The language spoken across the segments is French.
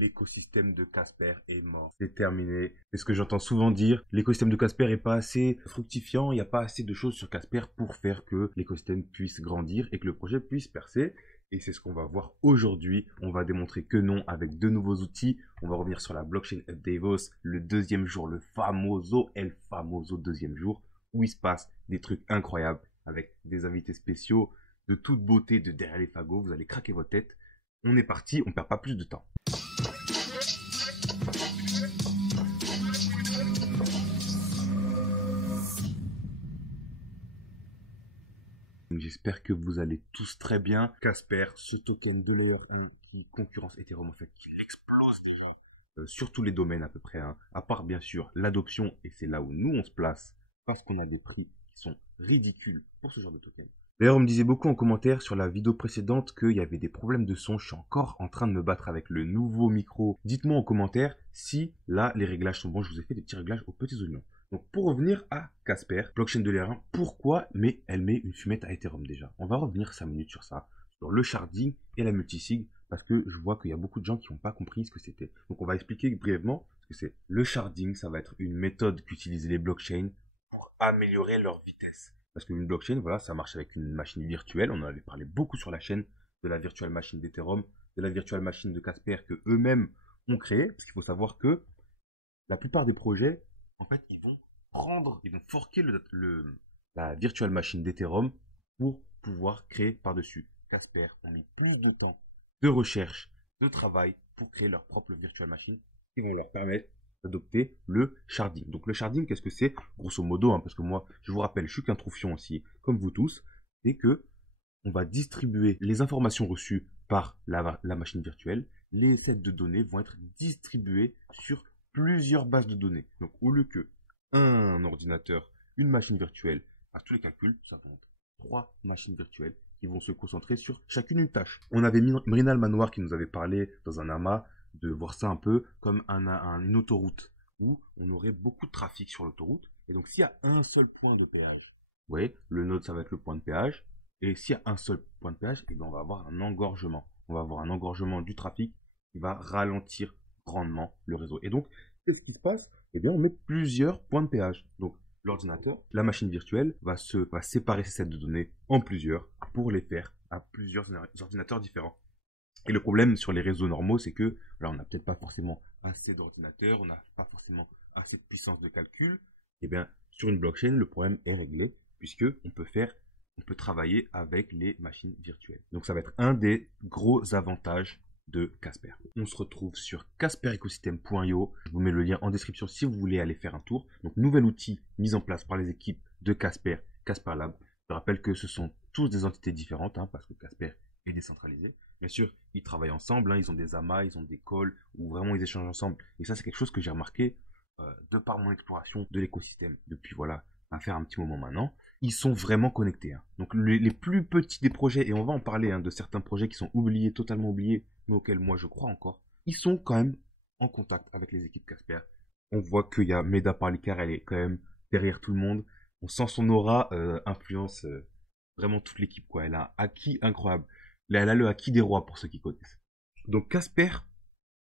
l'écosystème de Casper est mort. C'est terminé. C'est ce que j'entends souvent dire. L'écosystème de Casper est pas assez fructifiant. Il n'y a pas assez de choses sur Casper pour faire que l'écosystème puisse grandir et que le projet puisse percer. Et c'est ce qu'on va voir aujourd'hui. On va démontrer que non avec de nouveaux outils. On va revenir sur la blockchain Up Davos, le deuxième jour, le famoso El Famoso deuxième jour, où il se passe des trucs incroyables avec des invités spéciaux de toute beauté de derrière les fagots. Vous allez craquer votre tête. On est parti, on perd pas plus de temps. J'espère que vous allez tous très bien. Casper, ce token de Layer 1 qui concurrence Ethereum, en fait, qui l'explose déjà sur tous les domaines à peu près, hein. À part bien sûr l'adoption, et c'est là où nous on se place, parce qu'on a des prix qui sont ridicules pour ce genre de token. D'ailleurs, on me disait beaucoup en commentaire sur la vidéo précédente qu'il y avait des problèmes de son. Je suis encore en train de me battre avec le nouveau micro. Dites-moi en commentaire si là les réglages sont bons. Je vous ai fait des petits réglages aux petits oignons. Donc pour revenir à Casper, blockchain de l'R1, pourquoi elle met une fumette à Ethereum déjà? On va revenir 5 minutes sur ça, sur le sharding et la multisig, parce que je vois qu'il y a beaucoup de gens qui n'ont pas compris ce que c'était. Donc on va expliquer brièvement ce que c'est. Le sharding, ça va être une méthode qu'utilisent les blockchains pour améliorer leur vitesse. Parce qu'une blockchain, voilà, ça marche avec une machine virtuelle. On en avait parlé beaucoup sur la chaîne de la virtual machine d'Ethereum, de la virtual machine de Casper que eux-mêmes ont créé. Parce qu'il faut savoir que la plupart des projets, en fait, ils vont forquer la virtual machine d'Ethereum pour pouvoir créer par-dessus. Casper ont mis plus de temps de recherche, de travail pour créer leur propre virtual machine qui vont leur permettre d'adopter le sharding. Donc le sharding, qu'est-ce que c'est? Grosso modo, hein, parce que moi, je vous rappelle, je suis qu'un troufion aussi, comme vous tous, c'est que on va distribuer les informations reçues par la machine virtuelle. Les sets de données vont être distribués sur plusieurs bases de données. Donc au lieu que un ordinateur, une machine virtuelle à tous les calculs, ça va être 3 machines virtuelles qui vont se concentrer sur chacune une tâche. On avait Mrinal Manoir qui nous avait parlé dans un amas de voir ça un peu comme une autoroute où on aurait beaucoup de trafic sur l'autoroute. Et donc s'il y a un seul point de péage, vous voyez, le node ça va être le point de péage. Et s'il y a un seul point de péage, eh bien, on va avoir un engorgement. On va avoir un engorgement du trafic qui va ralentir grandement le réseau. Et donc, qu'est-ce qui se passe? Eh bien, on met plusieurs points de péage. Donc, l'ordinateur, la machine virtuelle, va séparer ces sets de données en plusieurs pour les faire à plusieurs ordinateurs différents. Et le problème sur les réseaux normaux, c'est que là, on n'a peut-être pas forcément assez d'ordinateurs, on n'a pas forcément assez de puissance de calcul. Eh bien, sur une blockchain, le problème est réglé puisque on peut travailler avec les machines virtuelles. Donc ça va être un des gros avantages de Casper. On se retrouve sur casperecosystem.io. Je vous mets le lien en description si vous voulez aller faire un tour. Donc nouvel outil mis en place par les équipes de Casper, Casper Lab. Je rappelle que ce sont tous des entités différentes hein, parce que Casper est décentralisé. Bien sûr, ils travaillent ensemble, hein, ils ont des amas, ils ont des calls où vraiment ils échangent ensemble. Et ça, c'est quelque chose que j'ai remarqué de par mon exploration de l'écosystème depuis voilà, à faire un petit moment maintenant. Ils sont vraiment connectés. Hein. Donc les plus petits des projets, et on va en parler hein, de certains projets qui sont oubliés, totalement oubliés, mais auxquels moi je crois encore, ils sont quand même en contact avec les équipes Casper. On voit qu'il y a Meda Parlikar, elle est quand même derrière tout le monde. On sent son aura influence vraiment toute l'équipe. Quoi. Elle a un acquis incroyable. Elle a le acquis des rois pour ceux qui connaissent. Donc Casper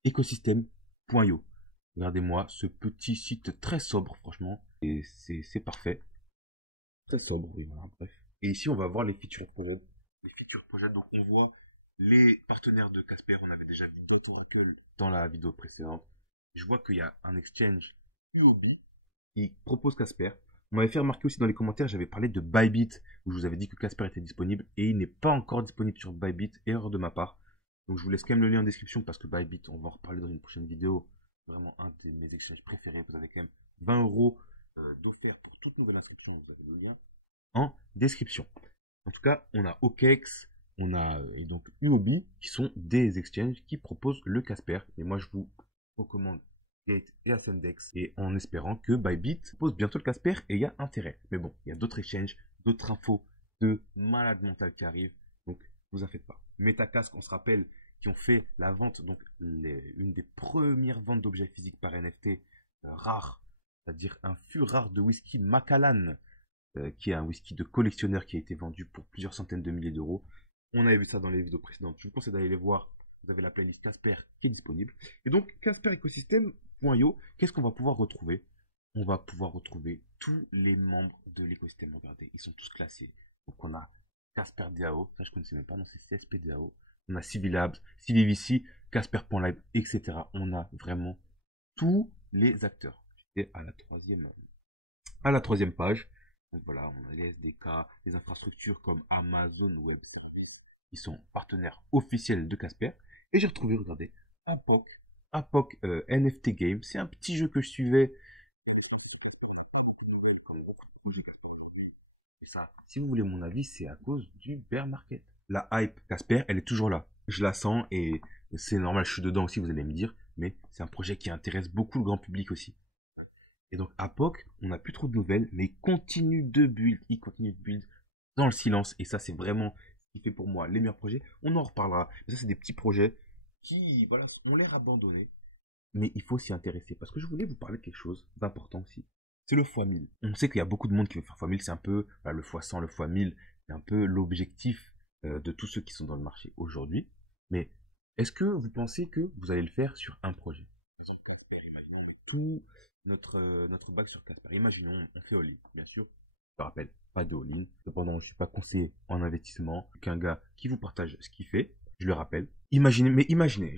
Ecosystem.io. Regardez-moi ce petit site très sobre, franchement. Et c'est parfait. Très sobre, oui, voilà, bref. Et ici, on va voir les features projets. Les features projets, donc on voit les partenaires de Casper. On avait déjà vu Dot Oracle dans la vidéo précédente. Je vois qu'il y a un exchange UOB qui propose Casper. On m'avait fait remarquer aussi dans les commentaires, j'avais parlé de Bybit, où je vous avais dit que Casper était disponible, et il n'est pas encore disponible sur Bybit, erreur de ma part. Donc je vous laisse quand même le lien en description, parce que Bybit, on va en reparler dans une prochaine vidéo. Vraiment un de mes exchanges préférés. Vous avez quand même 20 € d'offert pour toute nouvelle inscription. Vous avez le lien en description. En tout cas, on a OKEx, on a et donc UOB, qui sont des exchanges qui proposent le Casper. Et moi, je vous recommande Gate et Ascendex, et en espérant que Bybit pose bientôt le Casper, et il y a intérêt. Mais bon, il y a d'autres exchanges, d'autres infos de malade mental qui arrivent, donc vous en faites pas. Metacask, on se rappelle, qui ont fait la vente, donc une des premières ventes d'objets physiques par NFT rares, c'est-à-dire un fût rare de whisky Macallan, qui est un whisky de collectionneur qui a été vendu pour plusieurs centaines de milliers d'euros. On avait vu ça dans les vidéos précédentes. Je vous conseille d'aller les voir vous avez la playlist Casper qui est disponible. Et donc, Casper Ecosystem.io, qu'est-ce qu'on va pouvoir retrouver? On va pouvoir retrouver tous les membres de l'écosystème. Regardez, ils sont tous classés. Donc, on a Casper DAO, ça je connaissais même pas, non, c'est CSP DAO. On a Civilabs, CDVC, Casper.live, etc. On a vraiment tous les acteurs. J'étais à la troisième page. Donc voilà, on a les SDK, les infrastructures comme Amazon Web qui sont partenaires officiels de Casper. Et j'ai retrouvé, regardez, APOC NFT Game. C'est un petit jeu que je suivais. Et ça, si vous voulez mon avis, c'est à cause du bear market. La hype Casper, elle est toujours là. Je la sens et c'est normal, je suis dedans aussi, vous allez me dire. Mais c'est un projet qui intéresse beaucoup le grand public aussi. Et donc, APOC, on n'a plus trop de nouvelles, mais il continue de build dans le silence. Et ça, c'est vraiment ce qui fait pour moi les meilleurs projets. On en reparlera. Mais ça, c'est des petits projets qui, voilà, ont l'air abandonnés. Mais il faut s'y intéresser. Parce que je voulais vous parler de quelque chose d'important aussi. C'est le x1000. On sait qu'il y a beaucoup de monde qui veut faire x1000. C'est un peu voilà, le x100, le x1000. C'est un peu l'objectif de tous ceux qui sont dans le marché aujourd'hui. Mais est-ce que vous pensez que vous allez le faire sur un projet? Par exemple, Casper, imaginons, on met tout notre bac sur Casper. Imaginons, on fait all-in, bien sûr. Je te rappelle, pas de all-in. Cependant, je ne suis pas conseiller en investissement. Qu'un gars qui vous partage ce qu'il fait, je le rappelle. Imaginez,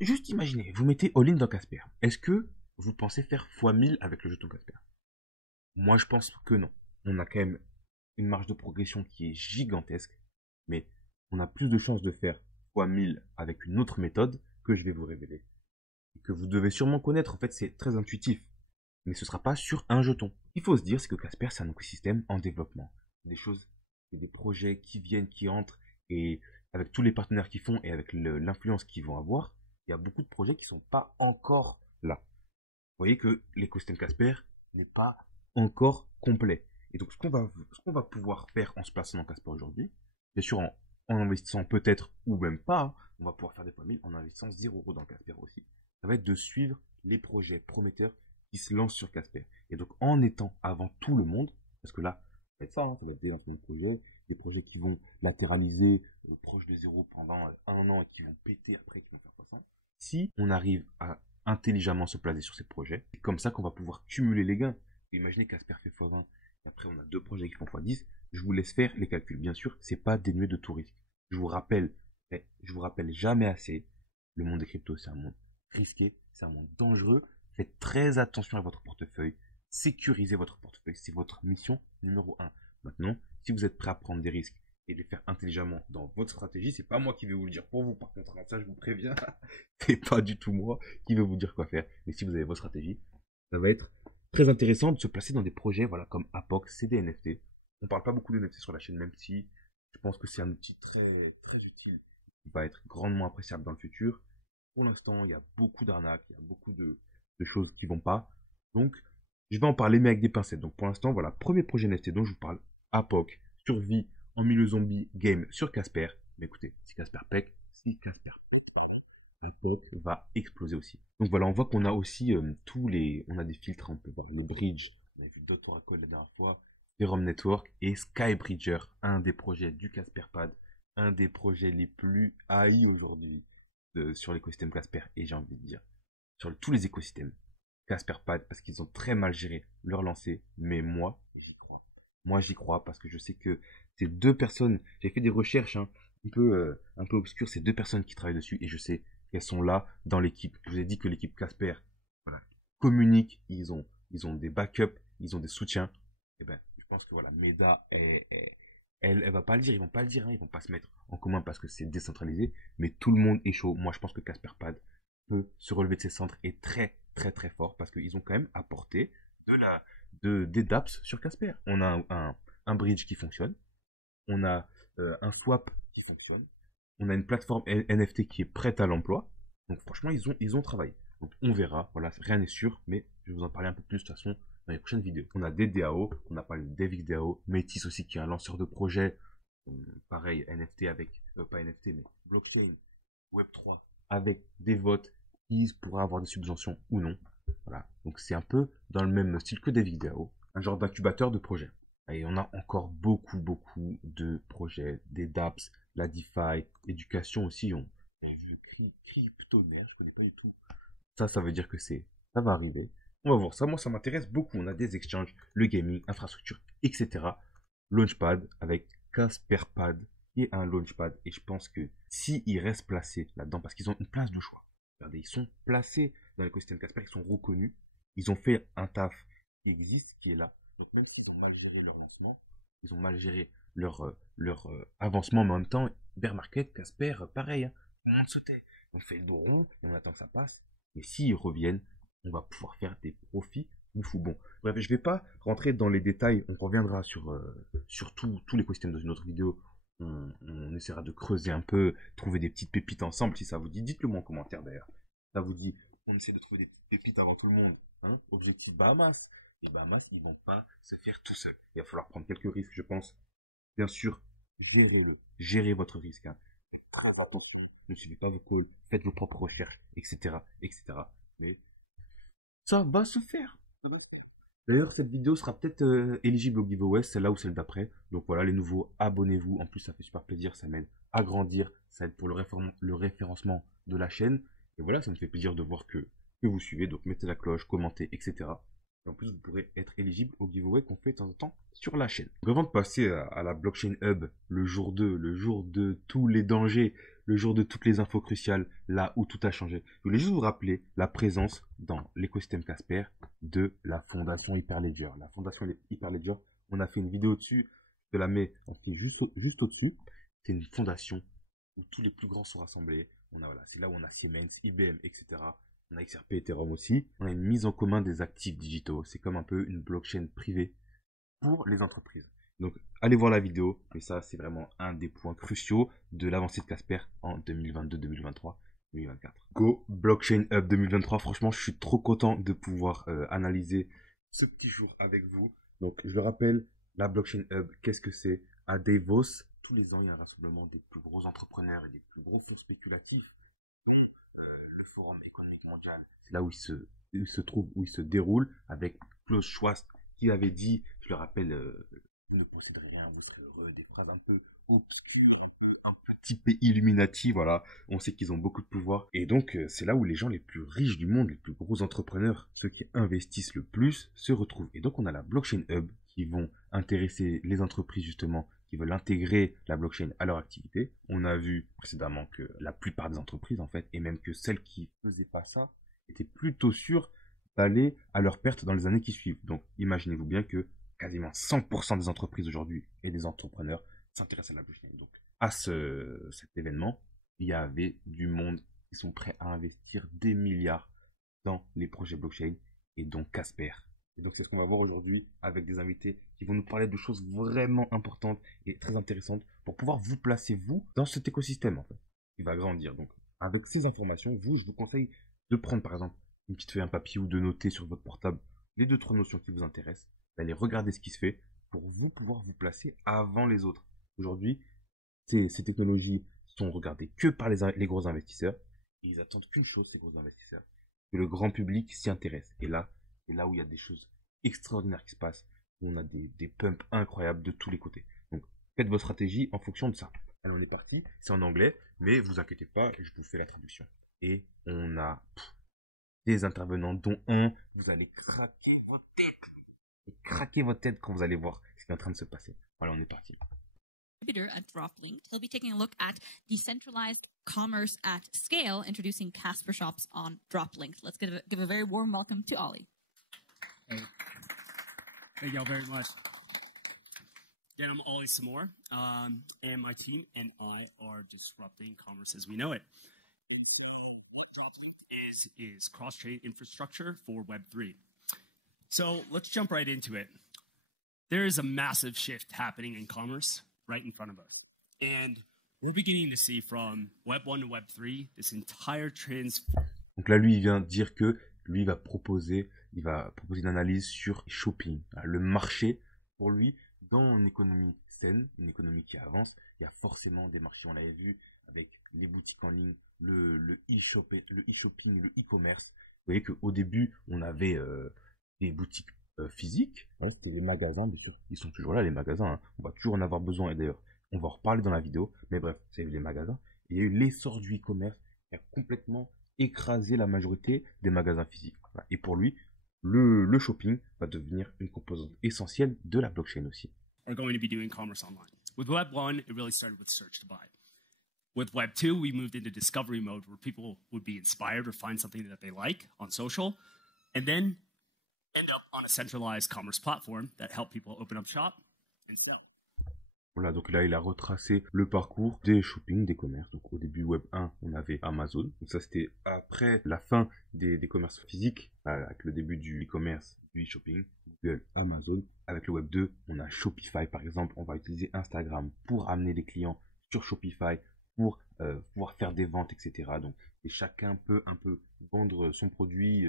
juste imaginez, vous mettez all-in dans Casper. Est-ce que vous pensez faire x1000 avec le jeton Casper? Moi, je pense que non. On a quand même une marge de progression qui est gigantesque, mais on a plus de chances de faire x1000 avec une autre méthode que je vais vous révéler. Et que vous devez sûrement connaître. En fait, c'est très intuitif. Mais ce ne sera pas sur un jeton. Il faut se dire, c'est que Casper, c'est un écosystème en développement. Des choses, des projets qui viennent, qui entrent, et avec tous les partenaires qu'ils font et avec l'influence qu'ils vont avoir, il y a beaucoup de projets qui ne sont pas encore là. Vous voyez que l'écosystème Casper n'est pas encore complet. Et donc, ce qu'on va pouvoir faire en se plaçant dans Casper aujourd'hui, bien sûr en investissant peut-être ou même pas, on va pouvoir faire des fois 1000 en investissant 0 € dans Casper aussi. Ça va être de suivre les projets prometteurs qui se lancent sur Casper. Et donc, en étant avant tout le monde, parce que là, ça va être ça, hein, ça va être des lancements de projets, des projets qui vont latéraliser proche de zéro pendant un an et qui vont péter après, qui vont faire 300. Si on arrive à intelligemment se placer sur ces projets, c'est comme ça qu'on va pouvoir cumuler les gains. Imaginez Casper fait x20, et après on a deux projets qui font x10, je vous laisse faire les calculs. Bien sûr, c'est pas dénué de tout risque. Je vous rappelle jamais assez, le monde des cryptos, c'est un monde risqué, c'est un monde dangereux. Faites très attention à votre portefeuille. Sécurisez votre portefeuille. C'est votre mission numéro 1. Maintenant, si vous êtes prêt à prendre des risques et les faire intelligemment dans votre stratégie, c'est pas moi qui vais vous le dire pour vous. Par contre, ça, je vous préviens, c'est pas du tout moi qui vais vous dire quoi faire. Mais si vous avez votre stratégie, ça va être très intéressant de se placer dans des projets, voilà, comme Apoc, c'est des NFT. On parle pas beaucoup de NFT sur la chaîne, même si je pense que c'est un outil très, très utile qui va être grandement appréciable dans le futur. Pour l'instant, il y a beaucoup d'arnaques, il y a beaucoup de choses qui vont pas. Donc, je vais en parler, mais avec des pincettes. Donc, pour l'instant, voilà, premier projet NFT dont je vous parle, Apoc, survie en milieu zombie game sur Casper. Mais écoutez, si Casper Apoc va exploser aussi. Donc voilà, on voit qu'on a aussi on a des filtres, on peut voir le bridge, on a vu Dot Oracle la dernière fois, Serum Network et Skybridger, un des projets du Casperpad, un des projets les plus haïs aujourd'hui sur l'écosystème Casper. Et j'ai envie de dire, sur tous les écosystèmes. Casperpad, parce qu'ils ont très mal géré leur lancée, mais moi, j'y crois. Moi, j'y crois parce que je sais que ces deux personnes, j'ai fait des recherches un peu obscures, ces deux personnes qui travaillent dessus, et je sais qu'elles sont là dans l'équipe. Je vous ai dit que l'équipe Casper voilà, communique, ils ont des backups, ils ont des soutiens. Et ben, je pense que voilà, Meda, elle va pas le dire, ils vont pas le dire, hein, ils vont pas se mettre en commun parce que c'est décentralisé, mais tout le monde est chaud. Moi, je pense que Casperpad peut se relever de ses centres est très très très fort parce qu'ils ont quand même apporté des dApps sur Casper. On a un bridge qui fonctionne, on a un swap qui fonctionne, on a une plateforme NFT qui est prête à l'emploi. Donc franchement, ils ont travaillé. Donc on verra, voilà, rien n'est sûr, mais je vais vous en parler un peu plus de toute façon dans les prochaines vidéos. On a des DAO, on a parlé de Devix DAO, Métis aussi qui est un lanceur de projet, pareil, NFT avec, pas NFT, mais blockchain, Web3, avec des votes qui pourraient avoir des subventions ou non. Voilà, donc c'est un peu dans le même style que Devix DAO, un genre d'incubateur de projet. Et on a encore beaucoup de projets, des dApps, la DeFi, éducation aussi. On a vu cryptonaire, je connais pas du tout. Ça veut dire que ça va arriver. On va voir ça. Moi, ça m'intéresse beaucoup. On a des exchanges, le gaming, infrastructure, etc. Launchpad avec Casperpad et un Launchpad. Et je pense que s'ils restent placés là-dedans, parce qu'ils ont une place de choix. Regardez, ils sont placés dans l'écosystème Casper, ils sont reconnus. Ils ont fait un taf qui existe, qui est là. Donc même s'ils ont mal géré leur lancement, ils ont mal géré leur avancement, mais en même temps, bear market, Casper, pareil, hein, tout le monde se tait. On fait le dos rond et on attend que ça passe. Mais s'ils reviennent, on va pouvoir faire des profits de fou. Bon, bref, je vais pas rentrer dans les détails. On reviendra sur tout l'écosystème dans une autre vidéo. On essaiera de creuser un peu, trouver des petites pépites ensemble. Si ça vous dit, dites-le moi en commentaire d'ailleurs. Ça vous dit, on essaie de trouver des petites pépites avant tout le monde. Hein. Objectif Bahamas. Les Bahamas, ils vont pas se faire tout seuls. Il va falloir prendre quelques risques, je pense. Bien sûr, gérez-le. Gérez votre risque. Hein. Faites très attention. Ne suivez pas vos calls. Faites vos propres recherches, etc., etc. Mais ça va se faire. D'ailleurs, cette vidéo sera peut-être éligible au giveaway, celle-là ou celle d'après. Donc voilà, les nouveaux, abonnez-vous. En plus, ça fait super plaisir, ça m'aide à grandir, ça aide pour le référencement de la chaîne. Et voilà, ça me fait plaisir de voir que vous suivez. Donc mettez la cloche, commentez, etc. Et en plus, vous pourrez être éligible au giveaway qu'on fait de temps en temps sur la chaîne. Donc avant de passer à la Blockchain Hub, le jour 2, le jour de tous les dangers, le jour de toutes les infos cruciales, là où tout a changé, je voulais juste vous rappeler la présence dans l'écosystème Casper de la fondation Hyperledger. La fondation Hyperledger, on a fait une vidéo dessus, je te la mets en pied juste au-dessus. C'est une fondation où tous les plus grands sont rassemblés. Voilà, c'est là où on a Siemens, IBM, etc. On a XRP, Ethereum aussi. On a une mise en commun des actifs digitaux. C'est comme un peu une blockchain privée pour les entreprises. Donc, allez voir la vidéo. Mais ça, c'est vraiment un des points cruciaux de l'avancée de Casper en 2022, 2023, 2024. Go Blockchain Hub 2023. Franchement, je suis trop content de pouvoir analyser ce petit jour avec vous. Donc, je le rappelle, la Blockchain Hub, qu'est-ce que c'est? À Davos, tous les ans, il y a un rassemblement des plus gros entrepreneurs et des plus gros fonds spéculatifs. Le Forum économique mondial, c'est là où il se trouve, où il se déroule, avec Klaus Schwab qui avait dit, je le rappelle, vous ne posséderez rien, vous serez heureux, des phrases un peu obscures, type Illuminati, voilà. On sait qu'ils ont beaucoup de pouvoir. Et donc, c'est là où les gens les plus riches du monde, les plus gros entrepreneurs, ceux qui investissent le plus, se retrouvent. Et donc, on a la Blockchain Hub qui vont intéresser les entreprises, justement, qui veulent intégrer la blockchain à leur activité. On a vu précédemment que la plupart des entreprises, en fait, et même que celles qui faisaient pas ça, étaient plutôt sûres d'aller à leur perte dans les années qui suivent. Donc, imaginez-vous bien que quasiment 100% des entreprises aujourd'hui et des entrepreneurs s'intéressent à la blockchain. Donc, à cet événement, il y avait du monde qui sont prêts à investir des milliards dans les projets blockchain et donc Casper. Et donc c'est ce qu'on va voir aujourd'hui avec des invités qui vont nous parler de choses vraiment importantes et très intéressantes pour pouvoir vous placer vous dans cet écosystème en fait, qui va grandir. Donc avec ces informations, je vous conseille de prendre par exemple une petite feuille, un papier ou de noter sur votre portable les 2-3 notions qui vous intéressent, d'aller regarder ce qui se fait pour vous pouvoir vous placer avant les autres. Aujourd'hui, ces technologies sont regardées que par les gros investisseurs. Et ils attendent qu'une chose, ces gros investisseurs, que le grand public s'y intéresse. Et là, c'est là où il y a des choses extraordinaires qui se passent, où on a des pumps incroyables de tous les côtés. Donc, faites votre stratégie en fonction de ça. Alors, on est parti. C'est en anglais, mais vous inquiétez pas, je vous fais la traduction. Et on a des intervenants, dont un, vous allez craquer votre tête. Et craquer votre tête quand vous allez voir ce qui est en train de se passer. Voilà, on est parti. At Droplink. He'll be taking a look at decentralized commerce at scale, introducing Casper shops on Droplink. Let's give a very warm welcome to Ollie. Hey. Thank y'all very much. Again, I'm Ollie Samore, and my team and I are disrupting commerce as we know it. And so what Droplink is cross-chain infrastructure for Web3. So let's jump right into it. There is a massive shift happening in commerce right in front of us. And we're beginning to see from Web 1 to Web 3 this entire Donc là, lui, il vient dire que lui va proposer une analyse sur shopping, le marché. Pour lui, dans une économie saine, une économie qui avance, il y a forcément des marchés. On l'avait vu avec les boutiques en ligne, le e-shopping, le e-commerce. Vous voyez qu'au début, on avait des boutiques physiques, hein, c'était les magasins, bien sûr, ils sont toujours là les magasins, hein. On va toujours en avoir besoin et d'ailleurs on va en reparler dans la vidéo, mais bref, c'est les magasins, et il y a eu l'essor du e-commerce qui a complètement écrasé la majorité des magasins physiques. Voilà. Et pour lui, le shopping va devenir une composante essentielle de la blockchain aussi. Are going to be doing commerce online. With Web 1, it really started with search to buy. With Web 2, we moved into discovery mode where people would be inspired or find something that they like on social and then end up on a centralized commerce platform that help people open up shop and sell. Voilà, donc là, il a retracé le parcours des shopping, des commerces. Donc au début Web 1, on avait Amazon. Donc ça, c'était après la fin des commerces physiques, avec le début du e-commerce, du e-shopping, Google, Amazon. Avec le Web 2, on a Shopify, par exemple. On va utiliser Instagram pour amener des clients sur Shopify, pour pouvoir faire des ventes, etc. Donc, et chacun peut un peu vendre son produit,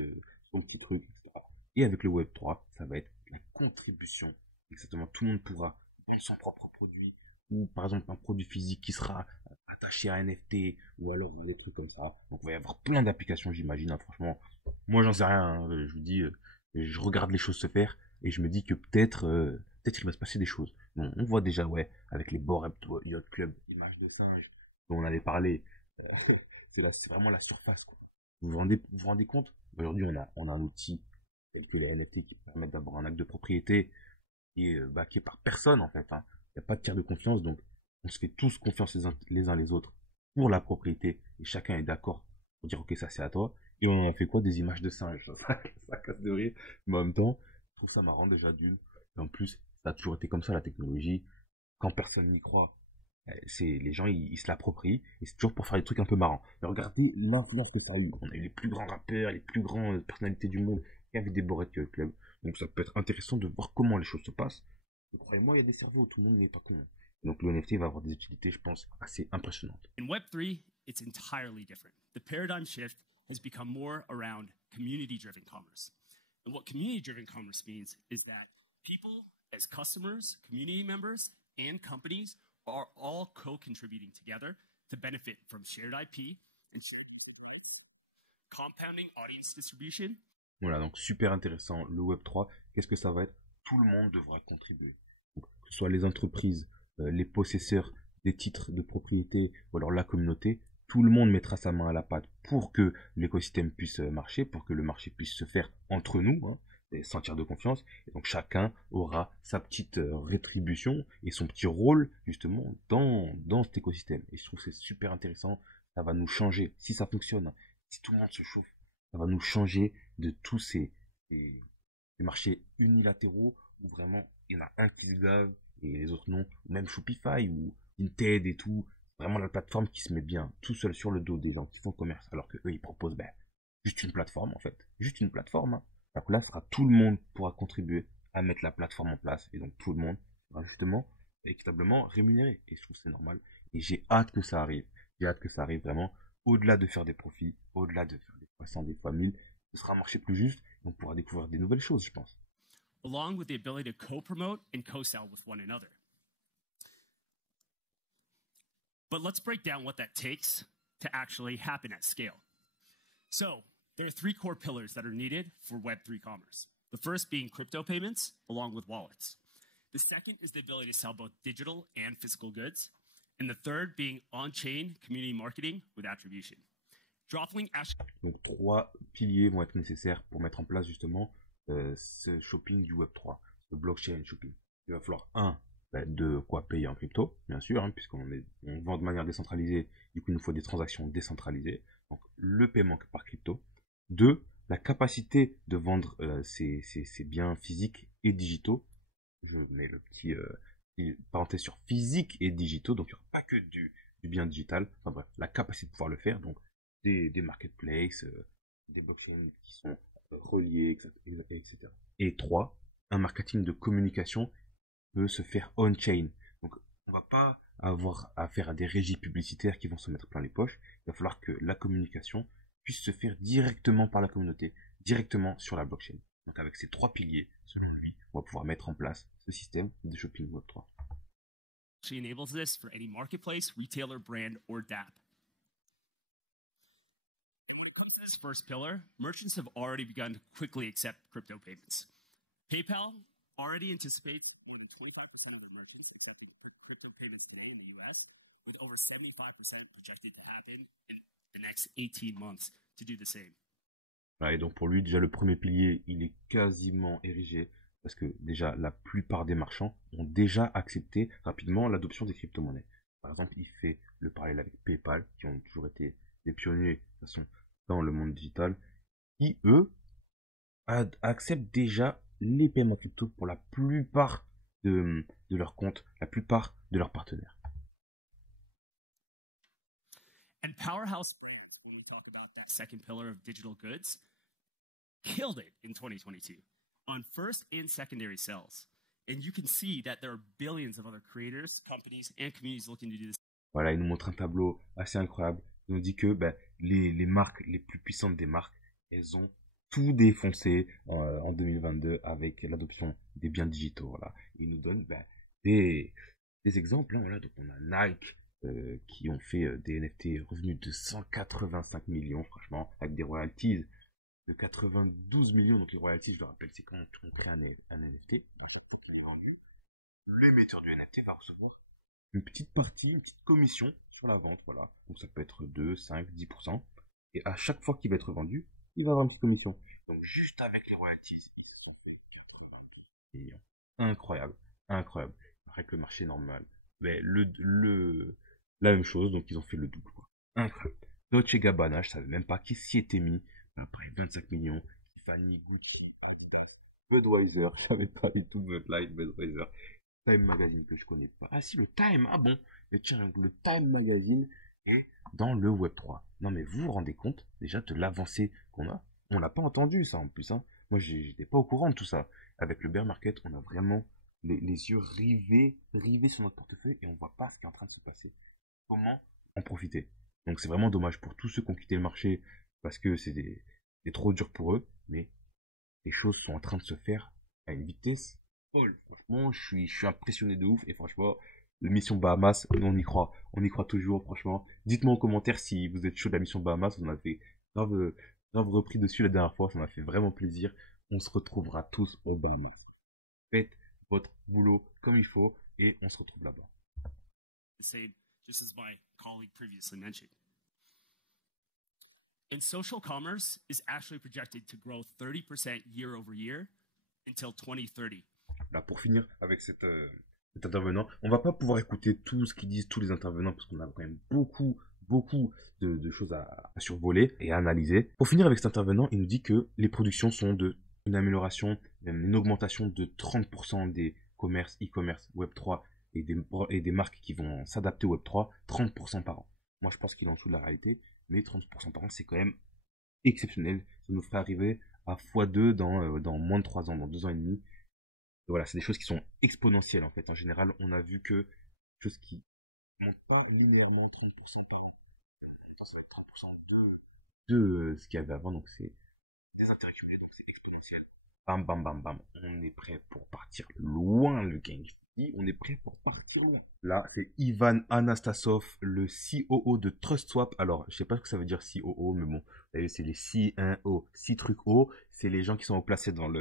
son petit truc, etc. Et avec le Web 3, ça va être la contribution. Exactement, tout le monde pourra vendre son propre produit, ou par exemple un produit physique qui sera attaché à un NFT, ou alors des trucs comme ça. Donc il va y avoir plein d'applications, j'imagine, hein. Franchement, moi j'en sais rien, hein. Je vous dis, je regarde les choses se faire, et je me dis que peut-être il va se passer des choses. Bon, on voit déjà, ouais, avec les Bored Yacht Club, images de singes, dont on avait parlé, c'est vraiment la surface, quoi. Vous vous rendez compte? Aujourd'hui, on a un outil tel que les NFT qui permettent d'avoir un acte de propriété qui est par personne en fait, hein. Il n'y a pas de tiers de confiance, donc on se fait tous confiance les uns les autres pour la propriété et chacun est d'accord pour dire ok ça c'est à toi. Et on a fait quoi? Des images de singes. Ça casse de rire, mais en même temps, je trouve ça marrant déjà d'une. Et en plus, ça a toujours été comme ça la technologie. Quand personne n'y croit, c'est les gens ils se l'approprient et c'est toujours pour faire des trucs un peu marrants. Mais regardez l'influence que ça a eu. On a eu les plus grands rappeurs, les plus grandes personnalités du monde qui avaient des Bored Club. Donc ça peut être intéressant de voir comment les choses se passent. Et croyez-moi, il y a des cerveaux, tout le monde n'est pas con. Donc le NFT va avoir des utilités, je pense, assez impressionnantes. In Web 3, it's entirely different. The paradigm shift has become more around community-driven commerce. And what community-driven commerce means is that people, as customers, community members, and companies are all co-contributing together to benefit from shared IP and shared rights, compounding audience distribution. Voilà, donc super intéressant. Le Web3, qu'est-ce que ça va être? Tout le monde devra contribuer. Donc, que ce soit les entreprises, les possesseurs des titres de propriété ou alors la communauté, tout le monde mettra sa main à la pâte pour que l'écosystème puisse marcher, pour que le marché puisse se faire entre nous, hein, et sentir de confiance. Et donc chacun aura sa petite rétribution et son petit rôle justement dans cet écosystème. Et je trouve que c'est super intéressant. Ça va nous changer. Si ça fonctionne, si tout le monde se chauffe, ça va nous changer de tous ces marchés unilatéraux où vraiment il y en a un qui se gave et les autres non. Ou même Shopify ou Vinted et tout. Vraiment la plateforme qui se met bien tout seul sur le dos des gens qui font commerce. Alors que eux ils proposent juste une plateforme en fait. Juste une plateforme, hein. Alors que là, tout le monde pourra contribuer à mettre la plateforme en place. Et donc tout le monde sera justement équitablement rémunéré. Et je trouve que c'est normal. Et j'ai hâte que ça arrive. J'ai hâte que ça arrive vraiment. Au-delà de faire des profits, au-delà de faire des fois 100, des fois 1000, ce sera un marché plus juste et on pourra découvrir des nouvelles choses, je pense. Along with the ability to co-promote and co-sell with one another. But let's break down what that takes to actually happen at scale. So, there are three core pillars that are needed for Web3 commerce. The first being crypto payments, along with wallets. The second is the ability to sell both digital and physical goods. And the third being on-chain community marketing with attribution. Donc trois piliers vont être nécessaires pour mettre en place justement ce shopping du Web3, le blockchain shopping. Il va falloir de quoi payer en crypto, bien sûr, hein, puisqu'on vend de manière décentralisée, du coup il nous faut des transactions décentralisées, donc le paiement par crypto. 2, la capacité de vendre ces biens physiques et digitaux. Je mets le petit parenthèse sur physique et digitaux, donc il n'y aura pas que du bien digital, enfin bref, la capacité de pouvoir le faire, donc des marketplaces, des blockchains qui sont reliés, etc. Et 3, un marketing de communication peut se faire on-chain. Donc on va pas avoir affaire à des régies publicitaires qui vont se mettre plein les poches, il va falloir que la communication puisse se faire directement par la communauté, directement sur la blockchain. Donc avec ces trois piliers, on va pouvoir mettre en place ce système de shopping Web3. She enables this for any marketplace, retailer, brand, or DApp. This first pillar, merchants have already begun to quickly accept crypto payments. PayPal already anticipates more than 25% of their merchants accepting crypto payments today in the US, with over 75% projected to happen in the next 18 months to do the same. Voilà, et donc pour lui, déjà le premier pilier, il est quasiment érigé, parce que déjà la plupart des marchands ont déjà accepté rapidement l'adoption des crypto-monnaies. Par exemple, il fait le parallèle avec PayPal, qui ont toujours été des pionniers de toute façon dans le monde digital, qui eux acceptent déjà les paiements crypto pour la plupart de leurs comptes, la plupart de leurs partenaires. And Powerhouse, when we talk about that second pillar of digital goods, killed it in 2022 on first and secondary sales. And you can see that there are billions of other creators, companies, and communities looking to do this. Voilà, il nous montre un tableau assez incroyable. Il nous dit que les marques les plus puissantes des marques, elles ont tout défoncé en 2022 avec l'adoption des biens digitaux. Voilà. Il nous donne des exemples. Hein, voilà. Donc on a Nike qui ont fait des NFT revenus de 185 millions, franchement, avec des royalties de 92 millions. Donc les royalties, je le rappelle, c'est quand on crée un NFT. À chaque fois qu'il est vendu, l'émetteur du NFT va recevoir une petite partie, une petite commission sur la vente. Voilà. Donc ça peut être 2, 5, 10%. Et à chaque fois qu'il va être vendu, il va avoir une petite commission. Donc juste avec les royalties, ils se sont fait 92 millions. Incroyable, incroyable. Avec le marché normal, mais la même chose, donc ils ont fait le double, quoi. Incroyable. Dolce & Gabbana, je savais même pas qui s'y était mis. Après 25 millions, Tiffany, Gucci, Budweiser, je savais pas du tout Bud Light, Budweiser. Time Magazine que je connais pas. Ah si, le Time, ah bon. Et tiens, le Time Magazine est dans le Web3. Non mais vous vous rendez compte déjà de l'avancée qu'on a? On l'a pas entendu ça en plus, hein. Moi j'étais pas au courant de tout ça. Avec le bear market, on a vraiment les yeux rivés sur notre portefeuille et on voit pas ce qui est en train de se passer. Comment en profiter? Donc c'est vraiment dommage pour tous ceux qui ont quitté le marché parce que c'est trop dur pour eux, mais les choses sont en train de se faire à une vitesse folle. Franchement, je suis impressionné de ouf et franchement, la mission Bahamas, nous on y croit toujours, franchement. Dites-moi en commentaire si vous êtes chaud de la mission Bahamas, on a fait grave repris dessus la dernière fois, ça m'a fait vraiment plaisir. On se retrouvera tous au Bahamas. Faites votre boulot comme il faut et on se retrouve là-bas. Just as my colleague previously mentioned. And social commerce is actually projected to grow 30% year over year until 2030. Là, pour finir avec cet intervenant, on va pas pouvoir écouter tout ce qu'ils disent tous les intervenants parce qu'on a quand même beaucoup de choses à survoler et à analyser. Pour finir avec cet intervenant, il nous dit que les productions sont une amélioration, même une augmentation de 30% des commerces, e-commerce, Web3 et des marques qui vont s'adapter au Web3, 30% par an. Moi, je pense qu'il est en dessous de la réalité, mais 30% par an, c'est quand même exceptionnel. Ça nous ferait arriver à x2 dans moins de 3 ans, dans 2 ans et demi. Et voilà, c'est des choses qui sont exponentielles en fait. En général, on a vu que choses qui ne montent pas linéairement 30% par an. Ça va être 30% de ce qu'il y avait avant, donc c'est des intérêts cumulés, donc c'est exponentiel. Bam, bam, bam, bam. On est prêt pour partir loin, le gang. On est prêt pour partir loin. Là, c'est Ivan Anastasov, le COO de TrustSwap. Alors, je sais pas ce que ça veut dire COO, mais bon, c'est les C1O, 6 trucs O, c'est les gens qui sont placés dans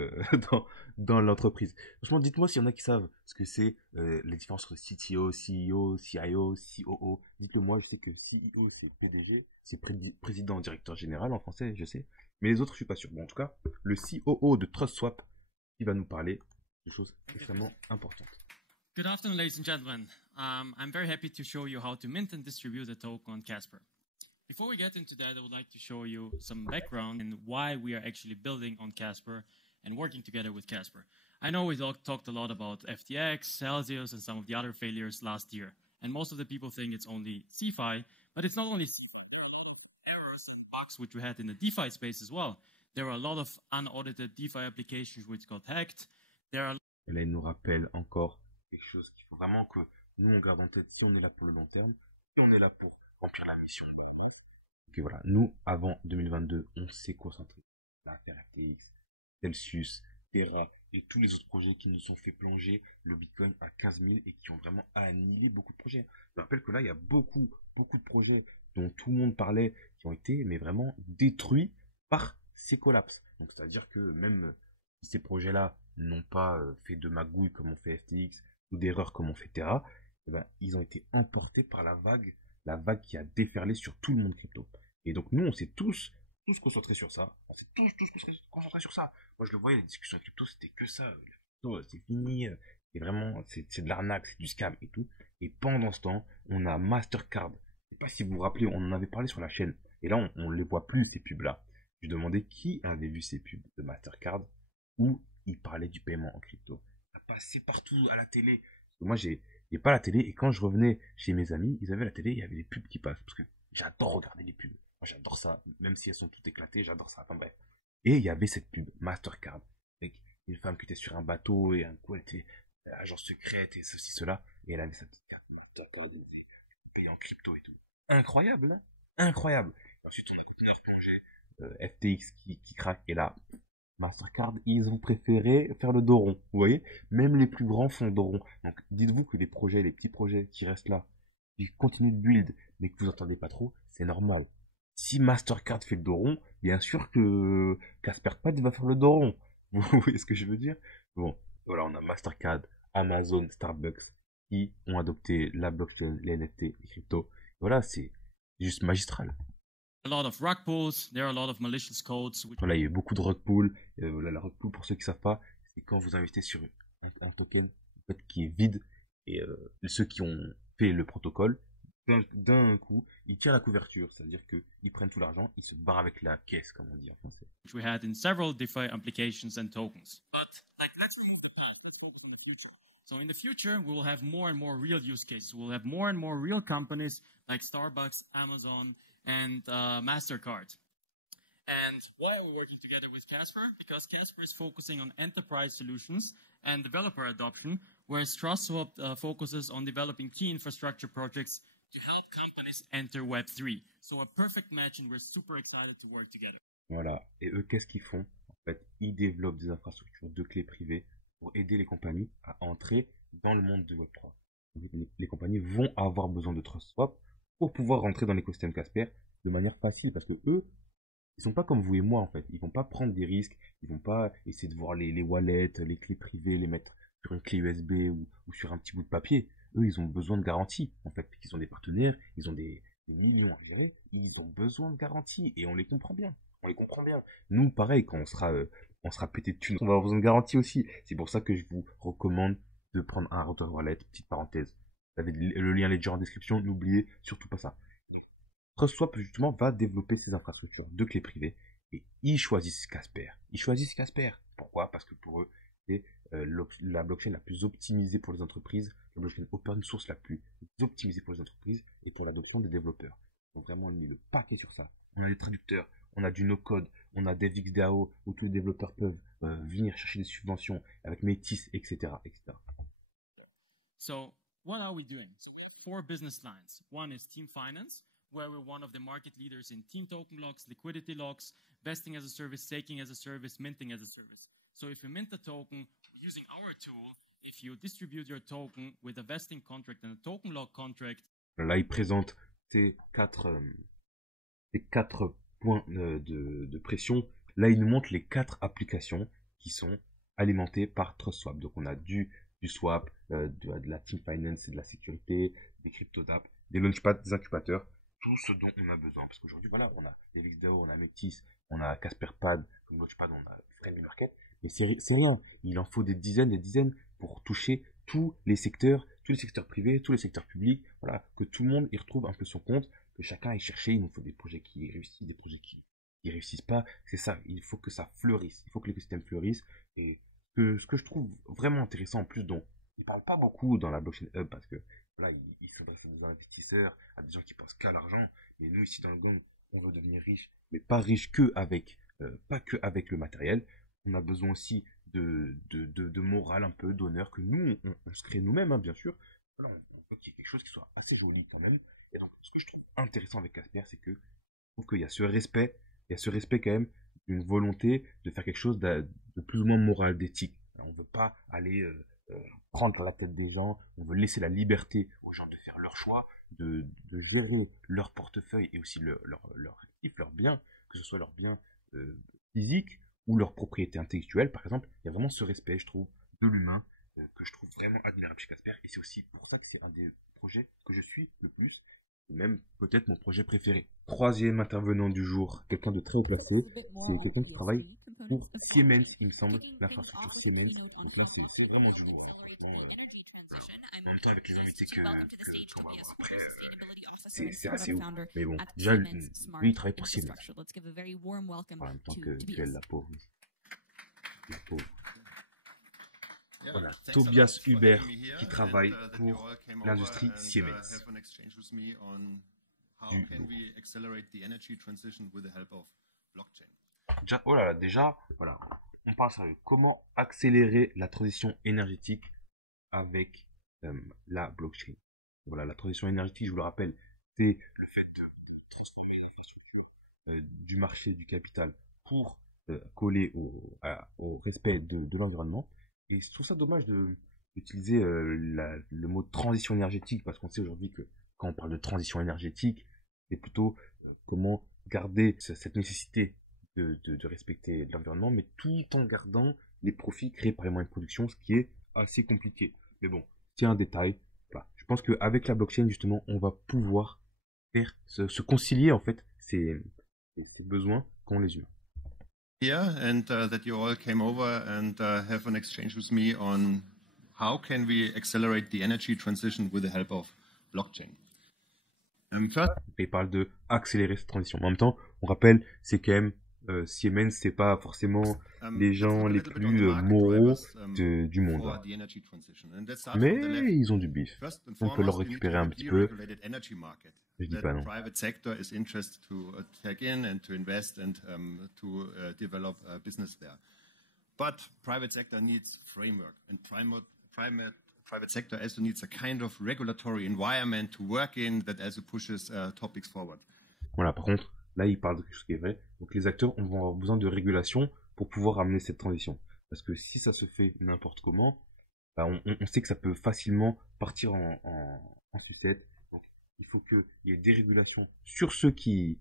dans l'entreprise. Franchement, dites-moi s'il y en a qui savent ce que c'est les différences entre CTO, CEO, CIO, COO. Dites-le moi, je sais que CEO c'est PDG, c'est président directeur général en français, je sais. Mais les autres, je suis pas sûr. Bon, en tout cas, le COO de TrustSwap qui va nous parler de choses extrêmement importantes. Good afternoon, ladies and gentlemen. I'm very happy to show you how to mint and distribute a token on Casper. Before we get into that, I would like to show you some background and why we are actually building on Casper and working together with Casper. I know we talked a lot about FTX, Celsius, and some of the other failures last year. And most of the people think it's only CeFi, but it's not only errors and bugs which we had in the DeFi space as well. There are a lot of unaudited DeFi applications which got hacked. Et là, il nous rappelle encore quelque chose qu'il faut vraiment que nous on garde en tête si on est là pour le long terme, si on est là pour remplir la mission. Ok, voilà, nous avant 2022, on s'est concentré sur FTX, Celsius, Terra et tous les autres projets qui nous ont fait plonger le Bitcoin à 15 000 et qui ont vraiment annihilé beaucoup de projets. Je rappelle que là, il y a beaucoup de projets dont tout le monde parlait qui ont été mais vraiment détruits par ces collapses. Donc c'est-à-dire que même si ces projets-là n'ont pas fait de magouilles comme on fait FTX ou d'erreurs comme on fait Terra, eh ben, ils ont été emportés par la vague qui a déferlé sur tout le monde crypto. Et donc nous, on s'est tous concentrés sur ça. On s'est tous concentrés sur ça. Moi, je le voyais, les discussions avec crypto, c'était que ça. Les crypto, c'est fini. C'est vraiment, c'est de l'arnaque, c'est du scam et tout. Et pendant ce temps, on a Mastercard. Je sais pas si vous vous rappelez, on en avait parlé sur la chaîne. Et là, on les voit plus, ces pubs-là. Je demandais qui avait vu ces pubs de Mastercard où ils parlaient du paiement en crypto. Ça passait partout à la télé. Parce que moi, j'ai pas la télé. Et quand je revenais chez mes amis, ils avaient la télé, il y avait des pubs qui passent. Parce que j'adore regarder les pubs. Moi, j'adore ça. Même si elles sont toutes éclatées, j'adore ça. Enfin bref. Et il y avait cette pub, Mastercard. Avec une femme qui était sur un bateau et un coup, elle était agent secrète et ceci, cela. Et elle avait sa petite carte Mastercard. Elle disait, payer en crypto et tout. Incroyable, hein. Incroyable. Et ensuite, on a continué à plonger. FTX qui craque. Et là, Mastercard, ils ont préféré faire le dos rond. Vous voyez? Même les plus grands font le dos rond. Donc, dites-vous que les projets, les petits projets qui restent là, qui continuent de build, mais que vous entendez pas trop, c'est normal. Si Mastercard fait le dos rond, bien sûr que Casperpad va faire le dos rond. Vous voyez ce que je veux dire? Bon, voilà, on a Mastercard, Amazon, Starbucks qui ont adopté la blockchain, les NFT, les cryptos. Voilà, c'est juste magistral. A lot of rug pulls, there are a lot of malicious codes. Voilà, il y a eu beaucoup de rug pull. Voilà, la rug pull, pour ceux qui savent pas, c'est quand vous investissez sur un token en fait, qui est vide et ceux qui ont fait le protocole, d'un coup, ils tirent la couverture, c'est-à-dire qu'ils prennent tout l'argent, ils se barrent avec la caisse, comme on dit en français. Which we had in several DeFi applications and tokens. But let's remove the past. Let's focus on the future. So in the future, we will have more and more real use cases. We'll have more and more real companies like Starbucks, Amazon, and MasterCard. And why are we working together with Casper? Because Casper is focusing on enterprise solutions and developer adoption, whereas TrustSwap focuses on developing key infrastructure projects to help companies enter Web3. So a perfect match, and we're super excited to work together. Voilà. Et eux, qu'est-ce qu'ils font? En fait, ils développent des infrastructures de clés privées pour aider les compagnies à entrer dans le monde de Web3. Les compagnies vont avoir besoin de TrustSwap pour pouvoir rentrer dans l'écosystème Casper de manière facile, parce que eux, ils sont pas comme vous et moi en fait. Ils vont pas prendre des risques, ils vont pas essayer de voir les wallets, les clés privées, les mettre sur une clé USB ou sur un petit bout de papier. Eux, ils ont besoin de garanties en fait. Ils ont des partenaires, ils ont des millions à gérer, ils ont besoin de garanties et on les comprend bien. On les comprend bien. Nous, pareil, quand on sera pété de thunes, on va avoir besoin de garanties aussi. C'est pour ça que je vous recommande de prendre un routeur wallet. Petite parenthèse. Vous avez le lien Ledger en description. N'oubliez surtout pas ça. TrustSwap, justement, va développer ses infrastructures de clés privées et ils choisissent Casper. Ils choisissent Casper. Pourquoi? Parce que pour eux, c'est la blockchain la plus optimisée pour les entreprises, la blockchain open source la plus optimisée pour les entreprises et pour l'adoption des développeurs. Ils ont vraiment mis le paquet sur ça. On a des traducteurs, on a du no-code, on a DevXDAO où tous les développeurs peuvent venir chercher des subventions avec Métis, etc., etc. So, what are we doing? 4 business lines. One is team finance, where we're one of the market leaders in team token locks, liquidity locks, vesting as a service, staking as a service, minting as a service. So if you mint a token using our tool, if you distribute your token with a vesting contract and a token lock contract. Là, il présente ces quatre points de pression. Là, il nous montre les 4 applications qui sont alimentées par TrustSwap. Donc, on a du swap, de la team finance et de la sécurité, des crypto dApp, des launchpads, des incubateurs. Tout ce dont on a besoin. Parce qu'aujourd'hui, voilà, on a DevXDAO, on a Métis, on a Casperpad, comme Launchpad, on a Friendly Market. Mais c'est rien. Il en faut des dizaines pour toucher tous les secteurs privés, tous les secteurs publics. Voilà, que tout le monde y retrouve un peu son compte, que chacun aille chercher. Il nous faut des projets qui réussissent, des projets qui réussissent pas. C'est ça. Il faut que ça fleurisse. Il faut que l'écosystème fleurisse. Et ce que je trouve vraiment intéressant, en plus, dont il parle pas beaucoup dans la blockchain hub, parce que voilà, il s'adresse à des investisseurs, à des gens qui pensent qu'à l'argent. Mais nous, ici, dans le gang, on veut devenir riche, mais pas riche pas que avec le matériel. On a besoin aussi de morale, un peu d'honneur, que nous, on se crée nous-mêmes, hein, bien sûr. Voilà, on veut qu'il y ait quelque chose qui soit assez joli quand même. Et donc, ce que je trouve intéressant avec Casper, c'est que je trouve qu'il y a ce respect, quand même, d'une volonté de faire quelque chose de plus ou moins moral, d'éthique. On ne veut pas aller prendre la tête des gens, on veut laisser la liberté aux gens de faire leur choix, de gérer leur portefeuille et aussi leur actif, leurs biens, que ce soit leurs biens physiques ou leur propriété intellectuelle, par exemple. Il y a vraiment ce respect, je trouve, de l'humain que je trouve vraiment admirable chez Casper. Et c'est aussi pour ça que c'est un des projets que je suis le plus. même peut-être mon projet préféré. Troisième intervenant du jour, quelqu'un de très haut placé, c'est quelqu'un qui travaille pour Siemens, il me semble, l'infrastructure Siemens. Donc là, c'est vraiment du lourd, hein, franchement. En même temps, avec les invités qu'on va voir après, c'est assez ouf. Mais bon, déjà, lui, il travaille pour Siemens. En même temps qu'elle, la pauvre. La pauvre. Voilà, Tobias Huber qui travaille pour l'industrie Siemens. Déjà, oh là là, déjà, voilà, on parle sérieux. Comment accélérer la transition énergétique avec la blockchain? Voilà, la transition énergétique, je vous le rappelle, c'est le fait de transformer l'infrastructure du marché du capital pour coller au respect de l'environnement. Et je trouve ça dommage d'utiliser le mot transition énergétique, parce qu'on sait aujourd'hui que quand on parle de transition énergétique, c'est plutôt comment garder cette nécessité de respecter l'environnement, mais tout en gardant les profits créés par les moyens de production, ce qui est assez compliqué. Mais bon, c'est un détail. Voilà. Je pense qu'avec la blockchain, justement, on va pouvoir faire se concilier en fait ces besoins qu'ont les humains. Here and that you all came over and have an exchange with me on how can we accelerate the energy transition with the help of blockchain. First, il parle de accélérer cette transition. En même temps, on rappelle, c'est quand même Siemens, c'est pas forcément les gens les plus moraux du monde. Mais ils ont du bif. On peut leur récupérer un petit peu. Je dis pas non. Private sector is interested to take in and to invest and to develop a business there. But private sector needs framework, and private sector also needs a kind of regulatory environment to work in that also pushes topics forward. Voilà, par contre, là, il parle de quelque chose qui est vrai. Donc, les acteurs vont avoir besoin de régulation pour pouvoir amener cette transition. Parce que si ça se fait n'importe comment, bah, on sait que ça peut facilement partir en sucette. Donc, il faut qu'il y ait des régulations sur ceux qui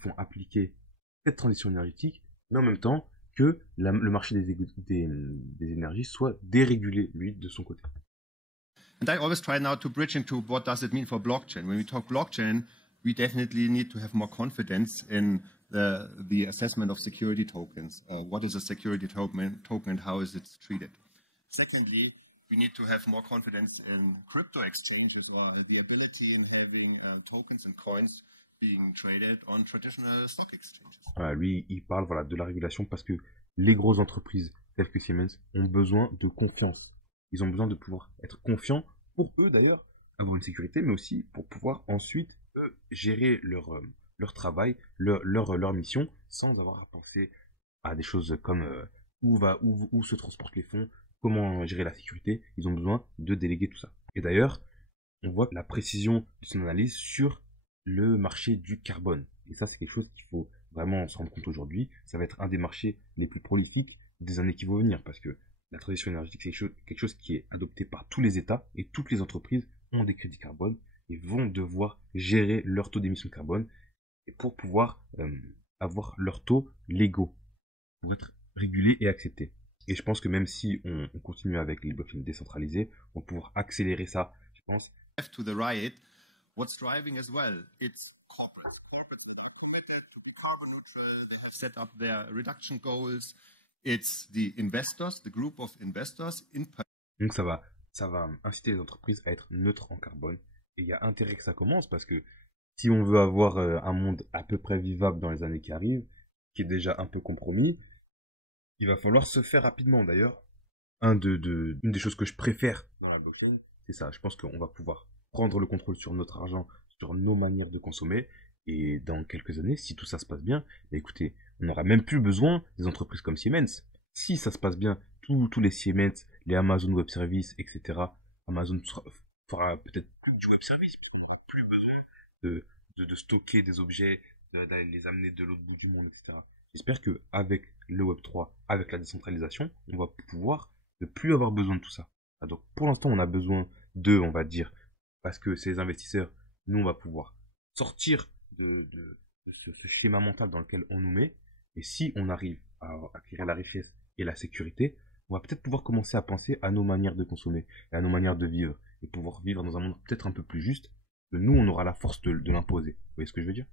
font appliquer cette transition énergétique, mais en même temps que le marché des énergies soit dérégulé, lui, de son côté. And I always try now to bridge into what does it mean for blockchain. When we talk blockchain, we definitely need to have more confidence in the assessment of security tokens. What is a security token and how is it treated? Secondly, we need to have more confidence in crypto exchanges or the ability in having tokens and coins being traded on traditional stock exchanges. Voilà, lui, il parle voilà, de la régulation parce que les grosses entreprises telles que Siemens ont besoin de confiance. Ils ont besoin de pouvoir être confiants pour eux d'ailleurs, avoir une sécurité, mais aussi pour pouvoir ensuite gérer leur travail, leur mission, sans avoir à penser à des choses comme où se transportent les fonds, comment gérer la sécurité. Ils ont besoin de déléguer tout ça. Et d'ailleurs, on voit la précision de son analyse sur le marché du carbone. Et ça, c'est quelque chose qu'il faut vraiment se rendre compte aujourd'hui. Ça va être un des marchés les plus prolifiques des années qui vont venir, parce que la transition énergétique, c'est quelque chose qui est adopté par tous les États, et toutes les entreprises ont des crédits carbone et vont devoir gérer leur taux d'émission de carbone et pour pouvoir avoir leurs taux légaux, pour être régulés et acceptés. Et je pense que même si on continue avec les blockchains décentralisés, on va pouvoir accélérer ça, je pense. Left to the right, what's driving as well? It's carbon neutral. They have set up their reduction goals. It's the investors, the group of investors in. Donc ça va inciter les entreprises à être neutres en carbone. Et il y a intérêt que ça commence parce que si on veut avoir un monde à peu près vivable dans les années qui arrivent, qui est déjà un peu compromis, il va falloir se faire rapidement. D'ailleurs, une des choses que je préfère dans la blockchain, c'est ça. Je pense qu'on va pouvoir prendre le contrôle sur notre argent, sur nos manières de consommer. Et dans quelques années, si tout ça se passe bien, écoutez, on n'aura même plus besoin des entreprises comme Siemens. Si ça se passe bien, tous les Siemens, les Amazon Web Services, etc., Amazon fera peut-être plus du web service, puisqu'on n'aura plus besoin de stocker des objets, d'aller les amener de l'autre bout du monde, etc. J'espère qu'avec le Web 3, avec la décentralisation, on va pouvoir ne plus avoir besoin de tout ça. Donc pour l'instant, on a besoin on va dire, parce que ces investisseurs, nous, on va pouvoir sortir de ce schéma mental dans lequel on nous met. Et si on arrive à acquérir la richesse et la sécurité, on va peut-être pouvoir commencer à penser à nos manières de consommer et à nos manières de vivre et pouvoir vivre dans un monde peut-être un peu plus juste nous, on aura la force de l'imposer. Vous voyez ce que je veux dire?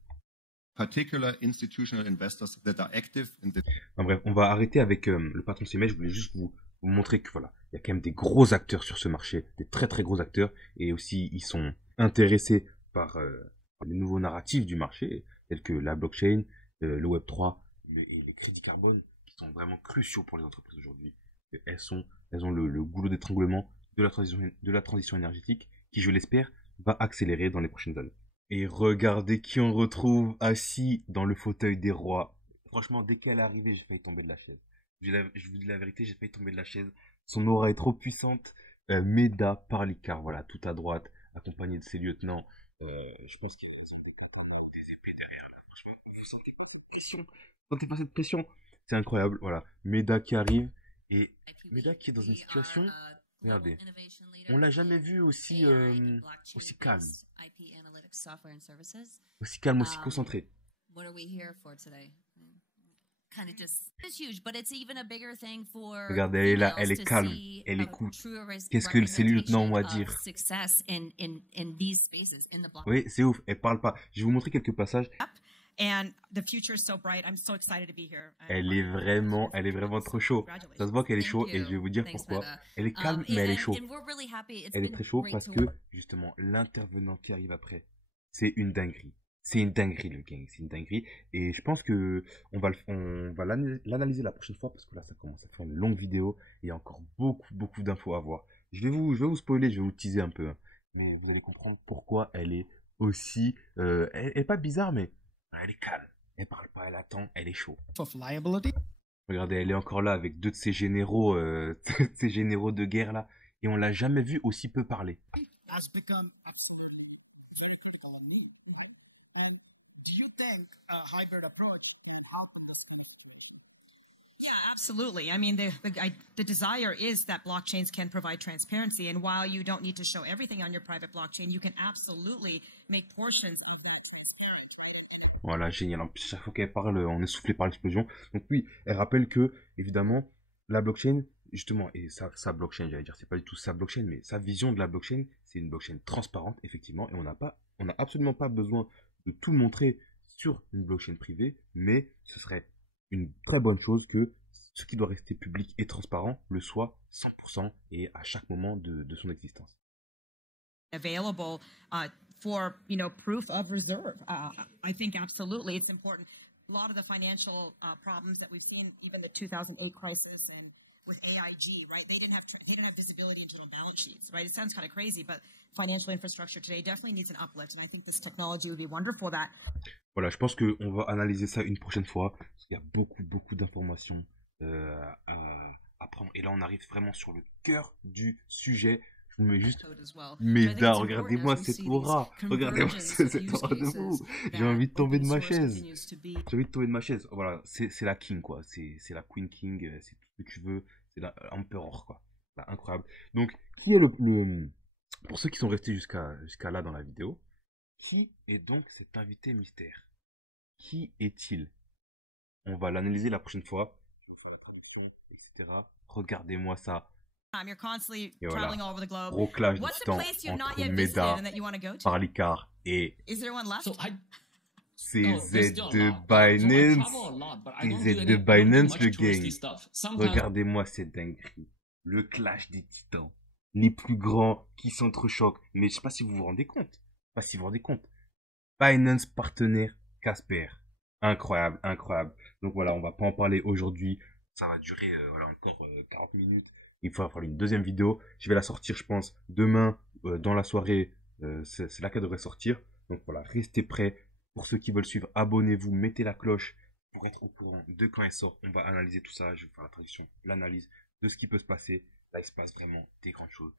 Particular institutional investors that are active in the Enfin, bref, on va arrêter avec le patron de CMS. Je voulais juste vous montrer que voilà, il y a quand même des gros acteurs sur ce marché, des très très gros acteurs, et aussi ils sont intéressés par les nouveaux narratifs du marché, tels que la blockchain, le Web3 et les crédits carbone, qui sont vraiment cruciaux pour les entreprises aujourd'hui. Elles ont le goulot d'étranglement de la transition énergétique, qui, je l'espère, va accélérer dans les prochaines années. Et regardez qui on retrouve assis dans le fauteuil des rois. Franchement, dès qu'elle est arrivée, j'ai failli tomber de la chaise. Je vous dis la vérité, j'ai failli tomber de la chaise. Son aura est trop puissante. Meda Parlikar, voilà, tout à droite, accompagné de ses lieutenants. Je pense qu'ils ont des katanas ou des épées derrière. Là. Franchement, vous sentez pas cette pression? Vous sentez pas cette pression? C'est incroyable, voilà. Meda qui arrive et Meda qui est dans une situation. Regardez, on l'a jamais vu aussi calme. Aussi calme, aussi concentré. What are we here for today? Kind of just it's huge, but it's even a bigger thing for Regardez, elle est là, elle est calme, elle écoute. Qu'est-ce que ces lieutenants ont à dire? Oui, c'est ouf, elle parle pas. Je vais vous montrer quelques passages. And the future is so bright. I'm so excited to be here. Elle est vraiment trop chaud. Ça se voit qu'elle est chaud et je vais vous dire pourquoi. Elle est calme, mais elle est chaud. Elle est très chaud parce que, justement, l'intervenant qui arrive après, c'est une dinguerie. C'est une dinguerie, le gang. C'est une dinguerie. Et je pense que on va l'analyser la prochaine fois parce que là, ça commence à faire une longue vidéo et il y a encore beaucoup d'infos à voir. Je vais vous spoiler, je vais vous teaser un peu. Hein. Mais vous allez comprendre pourquoi elle est aussi... elle est pas bizarre, mais... Elle est calme, elle parle pas, elle attend, elle est chaud. Regardez, elle est encore là avec deux de ses généraux, ces généraux de guerre là, et on l'a jamais vu aussi peu parler. Absolutely. I mean, the desire is that blockchains can provide transparency. And while you don't need to show everything on your private blockchain, you can absolutely make portions. Voilà, génial. En plus, chaque fois qu'elle parle, on est soufflé par l'explosion. Donc oui, elle rappelle que, évidemment, la blockchain, justement, et sa blockchain, j'allais dire, c'est pas du tout sa blockchain, mais sa vision de la blockchain, c'est une blockchain transparente, effectivement, et on n'a absolument pas besoin de tout montrer sur une blockchain privée, mais ce serait une très bonne chose que ce qui doit rester public et transparent le soit 100% et à chaque moment de son existence. Available for proof of reserve. I think absolutely it's important. A lot of the financial problems that we've seen, even the 2008 crisis and with AIG, right? They didn't have visibility into their balance sheets, right? It sounds kind of crazy, but financial infrastructure today definitely needs an uplift, and I think this technology would be wonderful for that. Voilà, je pense qu'on va analyser ça une prochaine fois, parce qu'il y a beaucoup d'informations à prendre. Et là, on arrive vraiment sur le cœur du sujet. Je vous mets juste Meda, regardez-moi cette aura, regardez-moi cette aura de vous. J'ai envie de tomber de ma chaise. J'ai envie de tomber de ma chaise. Voilà, c'est la king quoi, c'est la queen king, c'est tout ce que tu veux, c'est l'empereur quoi. Là, incroyable. Donc, qui est pour ceux qui sont restés jusqu'à là dans la vidéo, qui est donc cet invité mystère? Qui est-il? On va l'analyser la prochaine fois. Je vais vous faire la traduction, etc. Regardez-moi ça. You're constantly traveling all over the globe. Gros clash What's distant a place you've not entre yet visited Meda, and that you want to go to? Parlikar et Is there one left? CZ de Binance. CZ de Binance, le gang. Regardez-moi cette dinguerie. Le clash des titans. Les plus grands qui s'entrechoquent. Mais je sais pas si vous vous rendez compte. Binance partenaire Casper. Incroyable. Donc voilà, on va pas en parler aujourd'hui. Ça va durer encore 40 minutes. Il faudra faire une deuxième vidéo. Je vais la sortir, je pense, demain dans la soirée. C'est là qu'elle devrait sortir. Donc voilà, restez prêts. Pour ceux qui veulent suivre, abonnez-vous, mettez la cloche pour être au courant de quand elle sort. On va analyser tout ça. Je vais faire la traduction, l'analyse de ce qui peut se passer. Là, il se passe vraiment des grandes choses.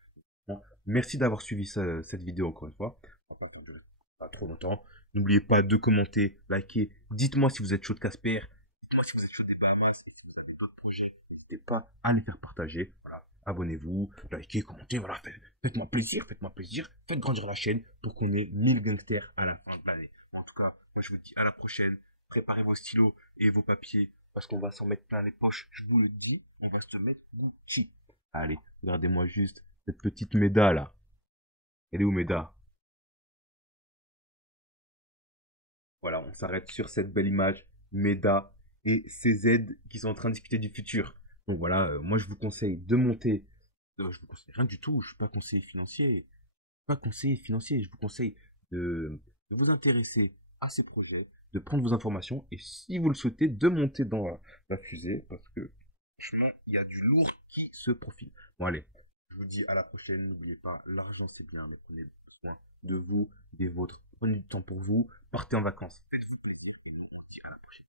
Bon, merci d'avoir suivi cette vidéo encore une fois. On va pas durer pas trop longtemps. N'oubliez pas de commenter, liker. Dites-moi si vous êtes chaud de Casper. Dites-moi si vous êtes chaud des Bahamas. Et si vous avez d'autres projets, n'hésitez pas à les faire partager. Voilà. Abonnez-vous, likez, commentez, voilà, faites-moi plaisir, faites grandir la chaîne pour qu'on ait 1000 gangsters à la fin de l'année. En tout cas, moi je vous dis à la prochaine, préparez vos stylos et vos papiers, parce qu'on va s'en mettre plein les poches, je vous le dis, on va se mettre Gucci. Allez, regardez-moi juste cette petite Meda là. Elle est où Meda? Voilà, on s'arrête sur cette belle image, MEDA et CZ qui sont en train de discuter du futur. Donc voilà, moi je vous conseille de monter. Je vous conseille rien du tout, je suis pas conseiller financier. Pas conseiller financier, je vous conseille de vous intéresser à ces projets, de prendre vos informations et si vous le souhaitez, de monter dans la fusée parce que franchement, il y a du lourd qui se profile. Bon allez, je vous dis à la prochaine. N'oubliez pas, l'argent c'est bien, mais prenez soin de vous, des vôtres. Prenez du temps pour vous, partez en vacances, faites-vous plaisir et nous on dit à la prochaine.